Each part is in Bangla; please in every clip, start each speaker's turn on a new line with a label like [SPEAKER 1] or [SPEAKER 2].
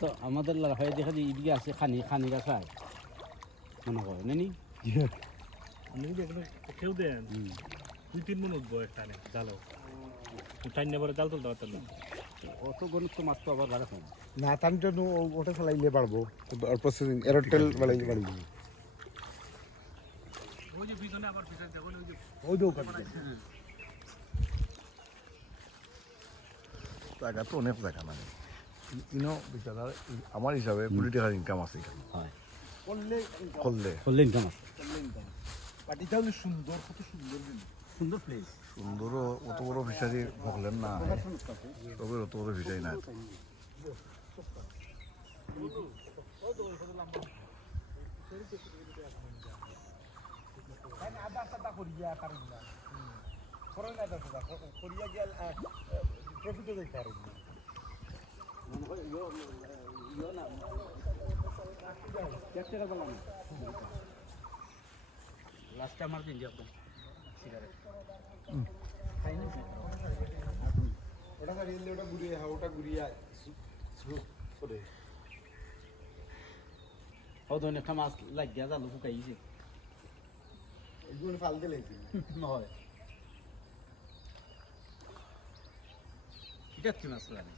[SPEAKER 1] তো আমাদের হয় দেখা যায় এদিকে আছে খানি খানি গাছ হয়। মনে করে নানি
[SPEAKER 2] এখানে কেউ দেন দুই তিন মন উঠবো একটা জালো টাইম নেবার জাল তুলতে পারতেন না?
[SPEAKER 1] অত গণিত তো মাছ তো আবার খায়
[SPEAKER 3] না। তার জন্য ওটা চালাইলে পারব প্রসেসিং এয়ারটেল বাড়াইলে পারব
[SPEAKER 2] ওই যে পিছনে আবার পিছনে দেখুন ওই যে
[SPEAKER 3] ওই দোকান
[SPEAKER 4] জায়গা তো অনেক জায়গা মানে। ইনো বিচারা আমার হিসাবে কোটি টাকার ইনকাম আছে এখানে
[SPEAKER 3] করলে
[SPEAKER 4] করলে
[SPEAKER 1] করলে ইনকাম আছে।
[SPEAKER 3] বাট এটা হলো সুন্দর কত সুন্দর
[SPEAKER 1] সুন্দর প্লেস
[SPEAKER 4] সুন্দর অত বড় ফিশারি বকলেন না। তবে অত বড় ফিশারি না।
[SPEAKER 3] করিয়া গেল প্রফিটে যাইতে পারেন না।
[SPEAKER 1] লাস্টে আমার দিন যাব সিগারেট
[SPEAKER 3] ওটা ছাড়িয়ে ওটা ঘুরিয়ে হ্যাঁ ওটা ঘুরিয়ে করে
[SPEAKER 1] ও একটা মাছ লাগিয়া জালো শুকাইছে
[SPEAKER 3] এগুলো ফাল দিলে
[SPEAKER 1] নহয় এটা কি মাছ লাগে?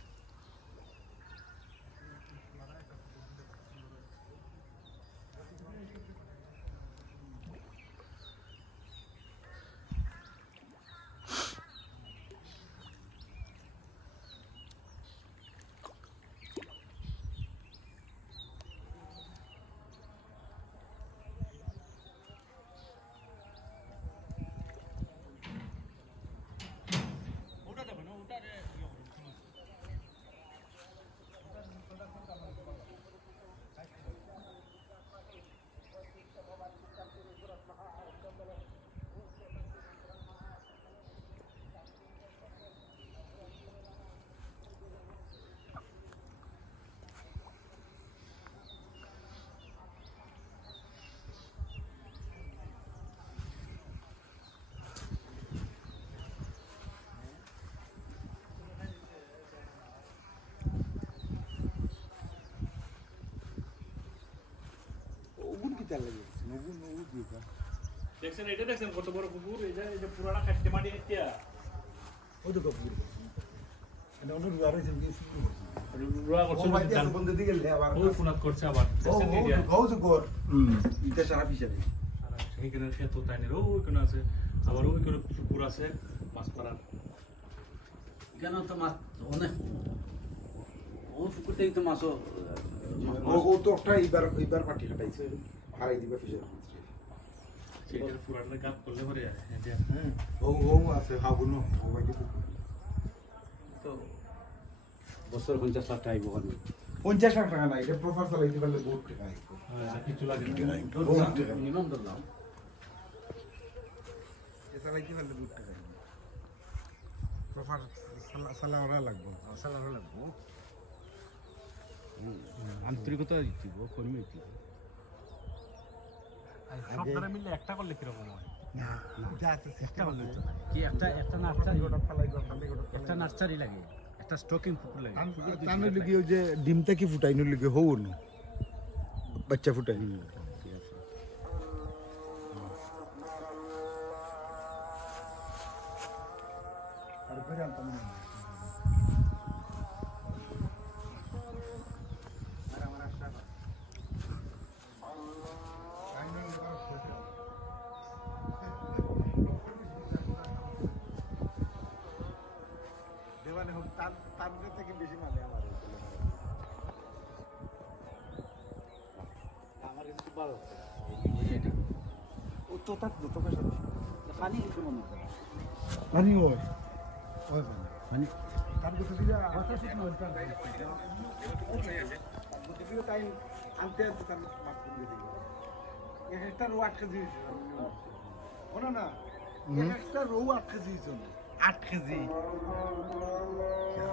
[SPEAKER 3] ওগুন লাগে। ওগুন ওগুন দিয়ে
[SPEAKER 2] দেখছেন এটা দেখছেন কত বড় পুকুর এই যে এই যে পুরাটা খাটতে মাটি
[SPEAKER 3] তো এটা অন্য রুয়া রয়েছে গিয়েছি
[SPEAKER 2] করছে।
[SPEAKER 3] ও ভাই দিয়ে বন্ধ দিকে লে আবার
[SPEAKER 2] ওই ফোনাত করছে আবার। দেখছেন এটা
[SPEAKER 3] ও তো কর ইটা সারা পিছাবে
[SPEAKER 2] সেইখানে খেত তাই না ওই আছে। আবার ওই কোনো পুকুর আছে মাছ মারার।
[SPEAKER 1] কেন তো মাছ অনেক ও পুকুর থেকে তো মাছও
[SPEAKER 3] ও তো একটা এইবার এইবার পাটি কাটাইছে হারাই দিবা
[SPEAKER 2] এটা
[SPEAKER 3] হ্যাঁ
[SPEAKER 1] বছর পঞ্চাশ লাখ টাকা আইব ওখানে
[SPEAKER 3] পঞ্চাশ লাখ টাকা না এটা প্রফার চালাইতে পারলে বহুত টাকা আইব
[SPEAKER 2] কিছু লাগে
[SPEAKER 1] মিনিমাম ধরলাম।
[SPEAKER 3] এটা চালাইতে পারলে বহুত টাকা প্রফার লাগবে।
[SPEAKER 1] লাগবো। আন্তরিকতা দিতে কর্মী
[SPEAKER 2] সব একটা করলে কীরকম হয়?
[SPEAKER 1] একটা হলে কি একটা একটা নার্সারি একটা নার্সারি লাগে একটা স্টকিং পুকুর লাগে। জায়গায়
[SPEAKER 3] লিগে যে ডিমটা কি ফুটাইনোর লিগে হও না বাচ্চা ফুটাই।
[SPEAKER 1] লাগে। হুম, ঠিক আছে।
[SPEAKER 3] দেওয়ানে হোক তার থেকে বেশি মানে আমার
[SPEAKER 1] আমার কিন্তু ভালো
[SPEAKER 3] ও তো তার
[SPEAKER 1] পানি মনে না।
[SPEAKER 3] পানি
[SPEAKER 1] পানি
[SPEAKER 3] দিলে কথা ওইটা তাই আনতে আনতে তার মাছ করে দিল। এক একটা রৌ আট কেজি শোনো না এক একটা রৌ আট কেজি হয়েছে আট কেজি।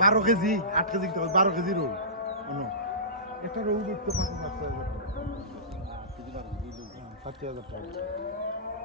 [SPEAKER 3] বারো কেজি আট কেজি বারো কেজি রোল। অন্য। এটা রোল দেখতে পাঁচ হাজার টাকা। ষাট হাজার টাকা।